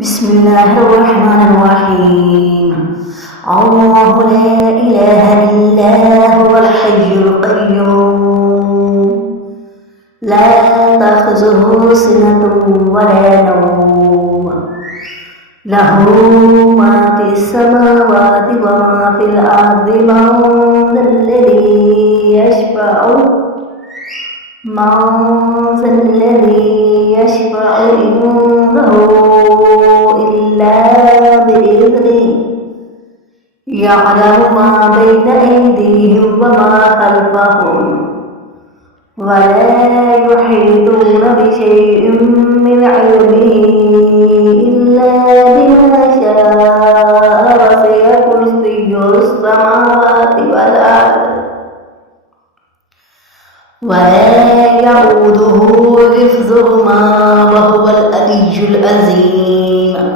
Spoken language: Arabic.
بسم الله الرحمن الرحيم. الله لا إله إلا هو الحي القيوم لا تأخذه سنة ولا نوم له ما في السماوات وما في الأرض من ذا الذي يشفع عنده إلا بإذنه يعلم ما بين أيديهم وما خلفهم ولا يحيطون بشيء من علمه إلا بما شاء وسع كرسيه السماوات والأرض ولا يؤوده حفظهما وهو العلي العظيم.